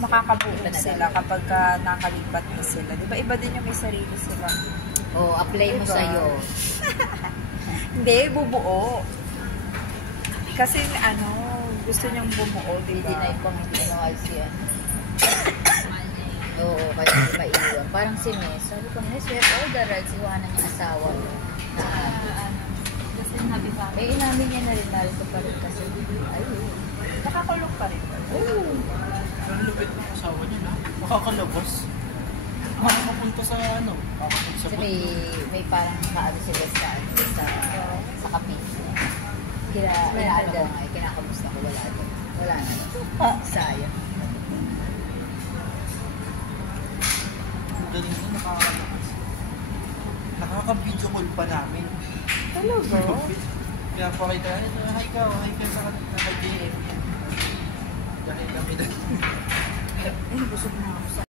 makakabuo sila kapag nakalipat na sila. Diba iba din yung may sarili sila. Oh, apply mo sa'yo. Hindi, bubuo. Kasi gusto niyang bumuo, diba? Hindi na hindi mo yan. Oo, kaya hindi maiwan. Parang si Nes, sabi ko, Nes, we have all the rights, iwanan niya asawa mo. Gusto niya happy family. Inamin niya na rin, narito pa rin kasi. Ayun. Nakakulong pa rin. Oo. Ang lupit ng asawa niya na. Makakalabas. Makapunta sa makapunta sa kasi may parang kaano sila sa kapit. Inaanda nga, kinakamusta ko, wala doon. Wala na. Sayang. Galing na nakakalabas. Nakaka-video call pa namin. Talaga? Kaya pakita, hi ka sa kanila, kay JM. Dahil kami na. Busog na ako sa